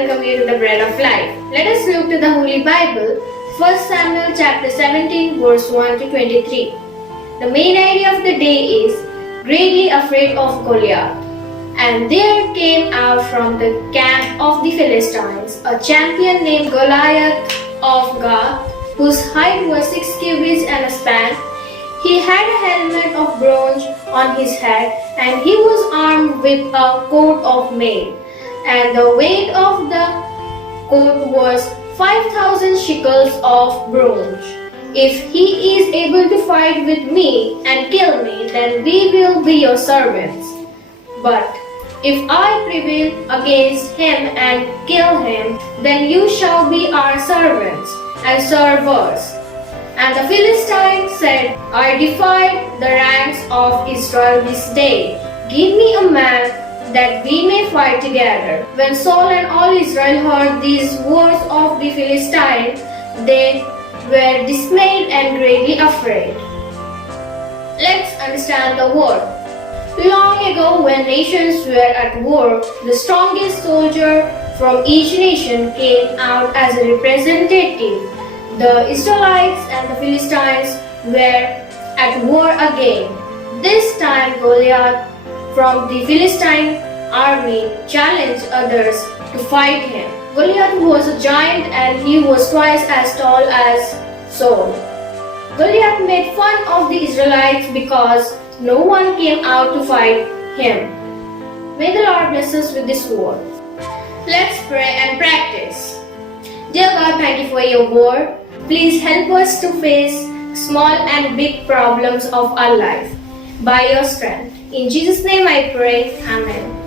welcome you to the Bread of Life. Let us look to the Holy Bible, 1 Samuel chapter 17 verse 1 to 23. The main idea of the day is greatly afraid of Goliath. And there came out from the camp of the Philistines a champion named Goliath of Gath, whose height was 6 cubits and a span. He had a helmet of bronze on his head, and he was armed with a coat of mail. And the weight of the coat was 5,000 shekels of bronze. If he is able to fight with me and kill me, then we will be your servants. But if I prevail against him and kill him, then you shall be our servants and serve us. And the Philistines said, I defied the ranks of Israel this day. Give me a man that we may fight together. When Saul and all Israel heard these words of the Philistines, they were dismayed and greatly afraid. Let's understand the word. Long ago, when nations were at war, the strongest soldier from each nation came out as a representative. The Israelites and the Philistines were at war again. This time Goliath from the Philistine army challenged others to fight him. Goliath was a giant and he was twice as tall as Saul. Goliath made fun of the Israelites because no one came out to fight him. May the Lord bless us with this word. Let's pray and practice. Dear God, thank you for your word. Please help us to face small and big problems of our life by your strength. In Jesus' name I pray. Amen.